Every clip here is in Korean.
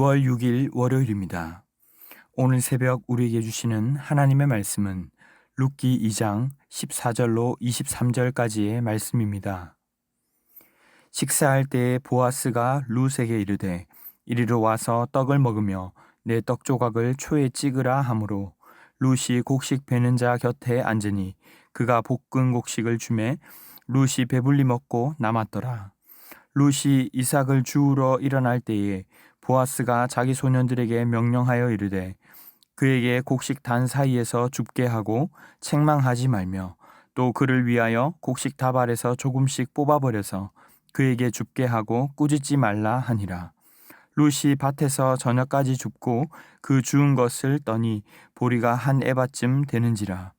2월 6일 월요일입니다. 오늘 새벽 우리에게 주시는 하나님의 말씀은 룻기 2장 14절로 23절까지의 말씀입니다. 식사할 때에 보아스가 룻에게 이르되 이리로 와서 떡을 먹으며 내 떡 조각을 초에 찍으라 하므로 룻이 곡식 베는 자 곁에 앉으니 그가 볶은 곡식을 주매 룻이 배불리 먹고 남았더라. 룻이 이삭을 주우러 일어날 때에 보아스가 자기 소년들에게 명령하여 이르되 그에게 곡식 단 사이에서 줍게 하고 책망하지 말며 또 그를 위하여 곡식 다발에서 조금씩 뽑아버려서 그에게 줍게 하고 꾸짖지 말라 하니라. 룻이 밭에서 저녁까지 줍고 그 주운 것을 떠니 보리가 한 에바쯤 되는지라.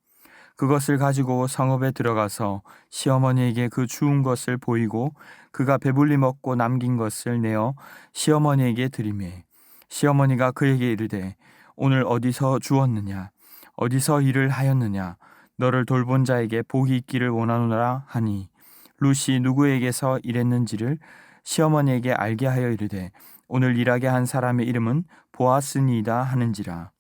그것을 가지고 성읍에 들어가서 시어머니에게 그 주운 것을 보이고 그가 배불리 먹고 남긴 것을 내어 시어머니에게 드리매 시어머니가 그에게 이르되 오늘 어디서 주었느냐 어디서 일을 하였느냐 너를 돌본 자에게 복이 있기를 원하노라 하니 룻이 누구에게서 일했는지를 시어머니에게 알게 하여 이르되 오늘 일하게 한 사람의 이름은 보아스니이다 하는지라.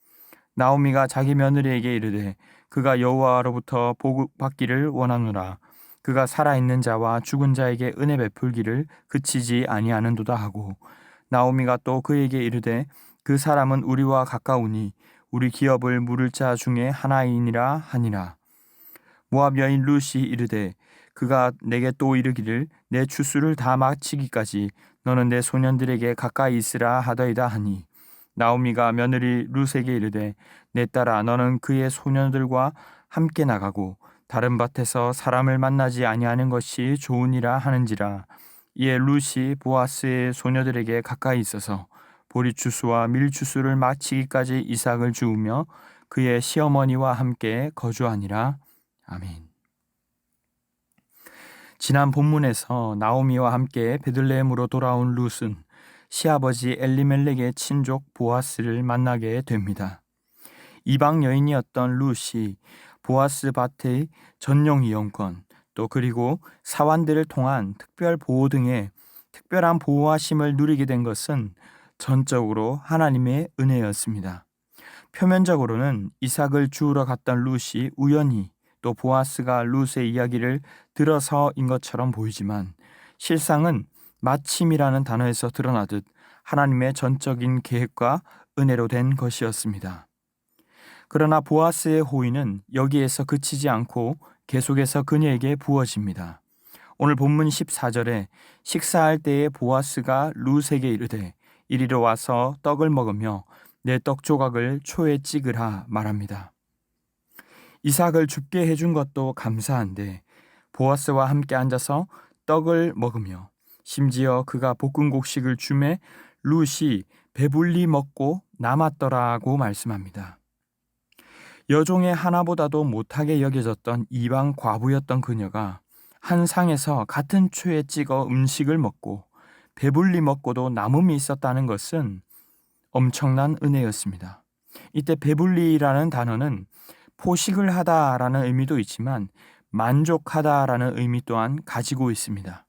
나오미가 자기 며느리에게 이르되 그가 여호와로부터 복 받기를 원하노라. 그가 살아있는 자와 죽은 자에게 은혜 베풀기를 그치지 아니하는도다 하고 나오미가 또 그에게 이르되 그 사람은 우리와 가까우니 우리 기업을 물을 자 중에 하나이니라 하니라. 모압 여인 룻이 이르되 그가 내게 또 이르기를 내 추수를 다 마치기까지 너는 내 소년들에게 가까이 있으라 하더이다 하니 나오미가 며느리 룻에게 이르되 내 딸아 너는 그의 소년들과 함께 나가고 다른 밭에서 사람을 만나지 아니하는 것이 좋으니라 하는지라. 이에 룻이 보아스의 소녀들에게 가까이 있어서 보리 추수와 밀 추수를 마치기까지 이삭을 주우며 그의 시어머니와 함께 거주하니라. 아멘. 지난 본문에서 나오미와 함께 베들레헴으로 돌아온 룻은 시아버지 엘리멜렉의 친족 보아스를 만나게 됩니다. 이방 여인이었던 룻이 보아스 밭의 전용 이용권 또 그리고 사환들을 통한 특별 보호 등의 특별한 보호하심을 누리게 된 것은 전적으로 하나님의 은혜였습니다. 표면적으로는 이삭을 주우러 갔던 룻이 우연히 또 보아스가 룻의 이야기를 들어서인 것처럼 보이지만 실상은 마침이라는 단어에서 드러나듯 하나님의 전적인 계획과 은혜로 된 것이었습니다. 그러나 보아스의 호의는 여기에서 그치지 않고 계속해서 그녀에게 부어집니다. 오늘 본문 14절에 식사할 때에 보아스가 룻에게 이르되 이리로 와서 떡을 먹으며 내 떡 조각을 초에 찍으라 말합니다. 이삭을 줍게 해준 것도 감사한데 보아스와 함께 앉아서 떡을 먹으며 심지어 그가 볶은 곡식을 주매 룻이 배불리 먹고 남았더라고 말씀합니다. 여종의 하나보다도 못하게 여겨졌던 이방 과부였던 그녀가 한 상에서 같은 초에 찍어 음식을 먹고 배불리 먹고도 남음이 있었다는 것은 엄청난 은혜였습니다. 이때 배불리라는 단어는 포식을 하다라는 의미도 있지만 만족하다라는 의미 또한 가지고 있습니다.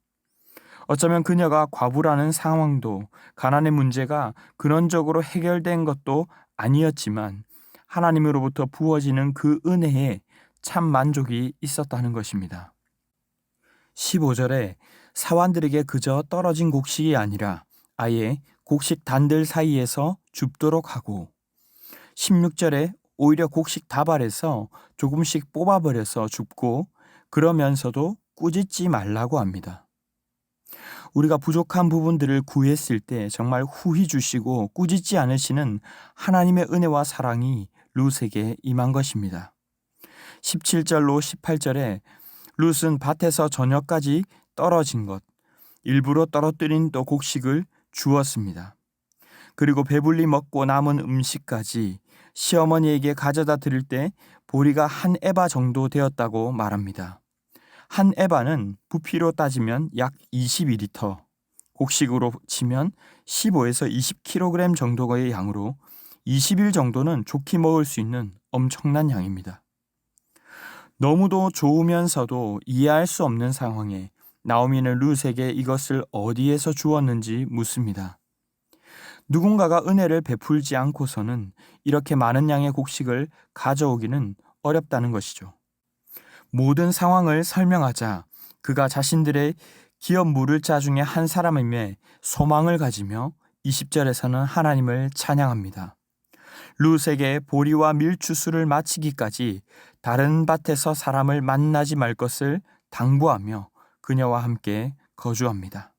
어쩌면 그녀가 과부라는 상황도 가난의 문제가 근원적으로 해결된 것도 아니었지만 하나님으로부터 부어지는 그 은혜에 참 만족이 있었다는 것입니다. 15절에 사환들에게 그저 떨어진 곡식이 아니라 아예 곡식 단들 사이에서 줍도록 하고 16절에 오히려 곡식 다발에서 조금씩 뽑아버려서 줍고 그러면서도 꾸짖지 말라고 합니다. 우리가 부족한 부분들을 구했을 때 정말 후히 주시고 꾸짖지 않으시는 하나님의 은혜와 사랑이 룻에게 임한 것입니다. 17절로 18절에 룻은 밭에서 저녁까지 떨어진 것, 일부러 떨어뜨린 또 곡식을 주었습니다. 그리고 배불리 먹고 남은 음식까지 시어머니에게 가져다 드릴 때 보리가 한 에바 정도 되었다고 말합니다. 한 에바는 부피로 따지면 약 22리터, 곡식으로 치면 15에서 20kg 정도의 양으로 20일 정도는 좋게 먹을 수 있는 엄청난 양입니다. 너무도 좋으면서도 이해할 수 없는 상황에 나오미는 룻에게 이것을 어디에서 주었는지 묻습니다. 누군가가 은혜를 베풀지 않고서는 이렇게 많은 양의 곡식을 가져오기는 어렵다는 것이죠. 모든 상황을 설명하자 그가 자신들의 기업 무를자 중에 한 사람임에 소망을 가지며 20절에서는 하나님을 찬양합니다. 룻에게 보리와 밀추수를 마치기까지 다른 밭에서 사람을 만나지 말 것을 당부하며 그녀와 함께 거주합니다.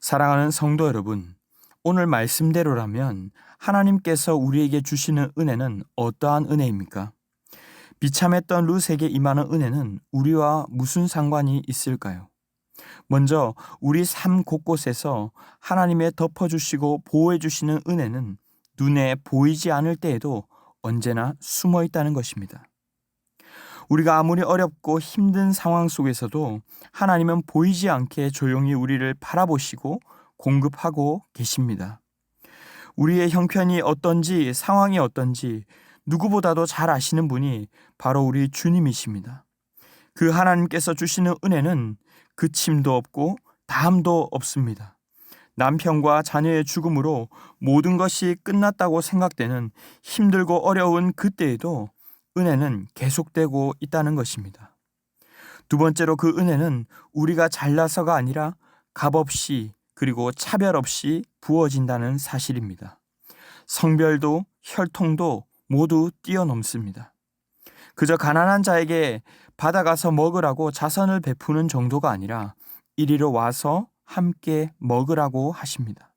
사랑하는 성도 여러분, 오늘 말씀대로라면 하나님께서 우리에게 주시는 은혜는 어떠한 은혜입니까? 비참했던 룻에게 임하는 은혜는 우리와 무슨 상관이 있을까요? 먼저 우리 삶 곳곳에서 하나님의 덮어주시고 보호해주시는 은혜는 눈에 보이지 않을 때에도 언제나 숨어 있다는 것입니다. 우리가 아무리 어렵고 힘든 상황 속에서도 하나님은 보이지 않게 조용히 우리를 바라보시고 공급하고 계십니다. 우리의 형편이 어떤지, 상황이 어떤지 누구보다도 잘 아시는 분이 바로 우리 주님이십니다. 그 하나님께서 주시는 은혜는 그침도 없고 다함도 없습니다. 남편과 자녀의 죽음으로 모든 것이 끝났다고 생각되는 힘들고 어려운 그때에도 은혜는 계속되고 있다는 것입니다. 두 번째로 그 은혜는 우리가 잘나서가 아니라 값없이 그리고 차별 없이 부어진다는 사실입니다. 성별도 혈통도 모두 뛰어넘습니다. 그저 가난한 자에게 받아가서 먹으라고 자선을 베푸는 정도가 아니라 이리로 와서 함께 먹으라고 하십니다.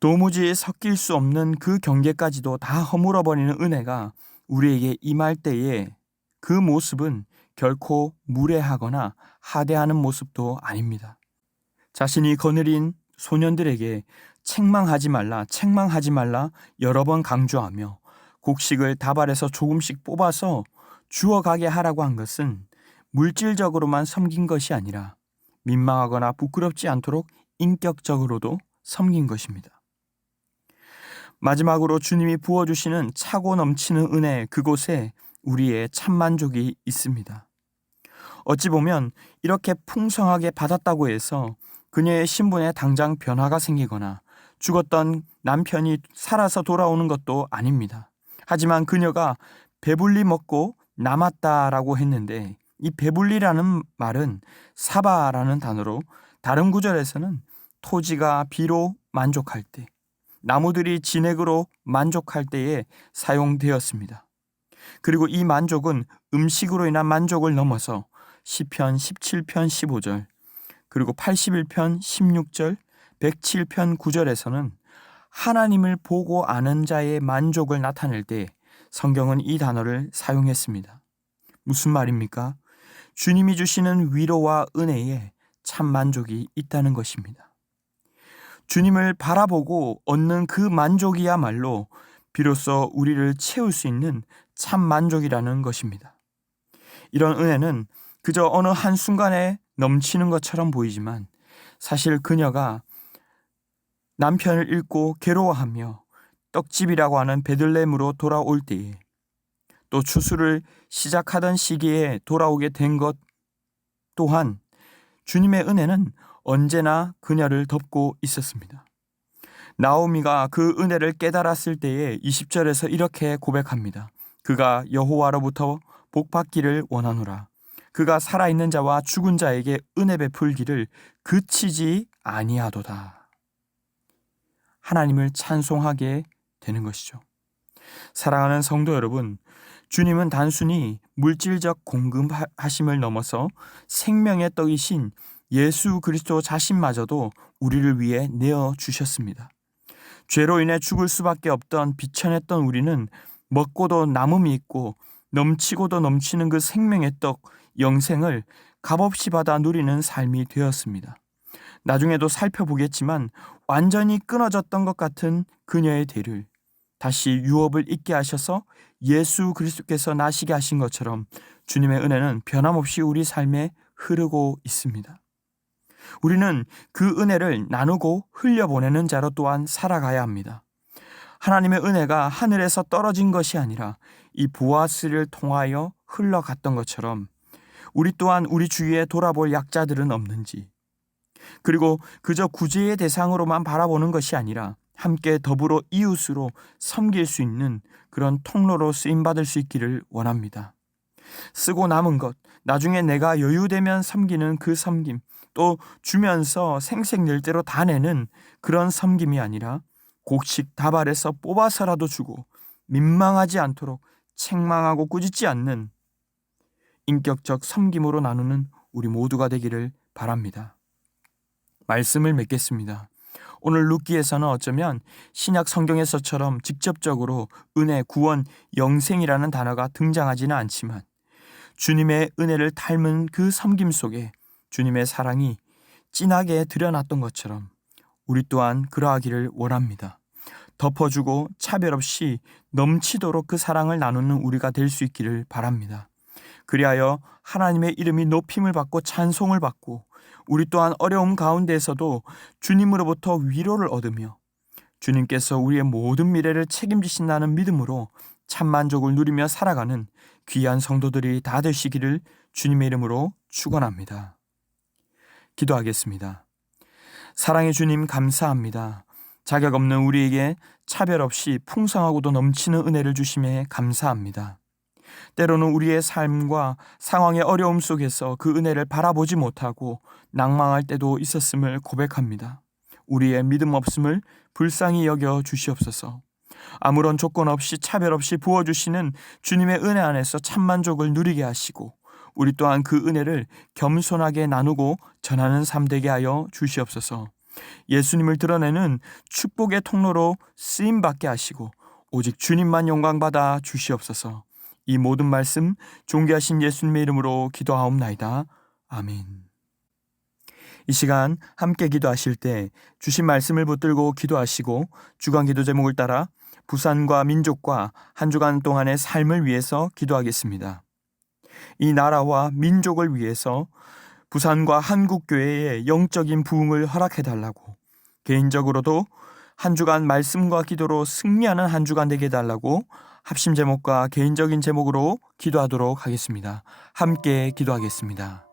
도무지 섞일 수 없는 그 경계까지도 다 허물어버리는 은혜가 우리에게 임할 때에 그 모습은 결코 무례하거나 하대하는 모습도 아닙니다. 자신이 거느린 소년들에게 책망하지 말라 여러 번 강조하며 곡식을 다발에서 조금씩 뽑아서 주워가게 하라고 한 것은 물질적으로만 섬긴 것이 아니라 민망하거나 부끄럽지 않도록 인격적으로도 섬긴 것입니다. 마지막으로 주님이 부어주시는 차고 넘치는 은혜, 그곳에 우리의 참만족이 있습니다. 어찌 보면 이렇게 풍성하게 받았다고 해서 그녀의 신분에 당장 변화가 생기거나 죽었던 남편이 살아서 돌아오는 것도 아닙니다. 하지만 그녀가 배불리 먹고 남았다라고 했는데 이 배불리라는 말은 사바라는 단어로 다른 구절에서는 토지가 비로 만족할 때, 나무들이 진액으로 만족할 때에 사용되었습니다. 그리고 이 만족은 음식으로 인한 만족을 넘어서 시편 17편 15절, 그리고 81편 16절, 107편 9절에서는 하나님을 보고 아는 자의 만족을 나타낼 때 성경은 이 단어를 사용했습니다. 무슨 말입니까? 주님이 주시는 위로와 은혜에 참 만족이 있다는 것입니다. 주님을 바라보고 얻는 그 만족이야말로 비로소 우리를 채울 수 있는 참 만족이라는 것입니다. 이런 은혜는 그저 어느 한순간에 넘치는 것처럼 보이지만 사실 그녀가 남편을 잃고 괴로워하며 떡집이라고 하는 베들레헴으로 돌아올 때에 또 추수를 시작하던 시기에 돌아오게 된 것 또한 주님의 은혜는 언제나 그녀를 덮고 있었습니다. 나오미가 그 은혜를 깨달았을 때에 20절에서 이렇게 고백합니다. 그가 여호와로부터 복받기를 원하노라. 그가 살아있는 자와 죽은 자에게 은혜 베풀기를 그치지 아니하도다. 하나님을 찬송하게 되는 것이죠. 사랑하는 성도 여러분, 주님은 단순히 물질적 공급하심을 넘어서 생명의 떡이신 예수 그리스도 자신마저도 우리를 위해 내어주셨습니다. 죄로 인해 죽을 수밖에 없던 비천했던 우리는 먹고도 남음이 있고 넘치고도 넘치는 그 생명의 떡, 영생을 값없이 받아 누리는 삶이 되었습니다. 나중에도 살펴보겠지만 완전히 끊어졌던 것 같은 그녀의 대를 다시 유업을 잊게 하셔서 예수 그리스도께서 나시게 하신 것처럼 주님의 은혜는 변함없이 우리 삶에 흐르고 있습니다. 우리는 그 은혜를 나누고 흘려보내는 자로 또한 살아가야 합니다. 하나님의 은혜가 하늘에서 떨어진 것이 아니라 이 보아스를 통하여 흘러갔던 것처럼 우리 또한 우리 주위에 돌아볼 약자들은 없는지, 그리고 그저 구제의 대상으로만 바라보는 것이 아니라 함께 더불어 이웃으로 섬길 수 있는 그런 통로로 쓰임받을 수 있기를 원합니다. 쓰고 남은 것, 나중에 내가 여유되면 섬기는 그 섬김, 또 주면서 생색낼 대로 다 내는 그런 섬김이 아니라 곡식 다발에서 뽑아서라도 주고 민망하지 않도록 책망하고 꾸짖지 않는 인격적 섬김으로 나누는 우리 모두가 되기를 바랍니다. 말씀을 맺겠습니다. 오늘 룻기에서는 어쩌면 신약 성경에서처럼 직접적으로 은혜, 구원, 영생이라는 단어가 등장하지는 않지만 주님의 은혜를 닮은 그 섬김 속에 주님의 사랑이 진하게 드러났던 것처럼 우리 또한 그러하기를 원합니다. 덮어주고 차별 없이 넘치도록 그 사랑을 나누는 우리가 될 수 있기를 바랍니다. 그리하여 하나님의 이름이 높임을 받고 찬송을 받고 우리 또한 어려움 가운데에서도 주님으로부터 위로를 얻으며 주님께서 우리의 모든 미래를 책임지신다는 믿음으로 참만족을 누리며 살아가는 귀한 성도들이 다 되시기를 주님의 이름으로 축원합니다. 기도하겠습니다. 사랑의 주님 감사합니다. 자격 없는 우리에게 차별 없이 풍성하고도 넘치는 은혜를 주심에 감사합니다. 때로는 우리의 삶과 상황의 어려움 속에서 그 은혜를 바라보지 못하고 낭망할 때도 있었음을 고백합니다. 우리의 믿음 없음을 불쌍히 여겨 주시옵소서. 아무런 조건 없이 차별 없이 부어주시는 주님의 은혜 안에서 참만족을 누리게 하시고 우리 또한 그 은혜를 겸손하게 나누고 전하는 삶 되게 하여 주시옵소서. 예수님을 드러내는 축복의 통로로 쓰임받게 하시고 오직 주님만 영광받아 주시옵소서. 이 모든 말씀 존귀하신 예수님의 이름으로 기도하옵나이다. 아멘. 이 시간 함께 기도하실 때 주신 말씀을 붙들고 기도하시고 주간 기도 제목을 따라 부산과 민족과 한 주간 동안의 삶을 위해서 기도하겠습니다. 이 나라와 민족을 위해서 부산과 한국교회의 영적인 부흥을 허락해달라고, 개인적으로도 한 주간 말씀과 기도로 승리하는 한 주간 되게 해달라고 합심 제목과 개인적인 제목으로 기도하도록 하겠습니다. 함께 기도하겠습니다.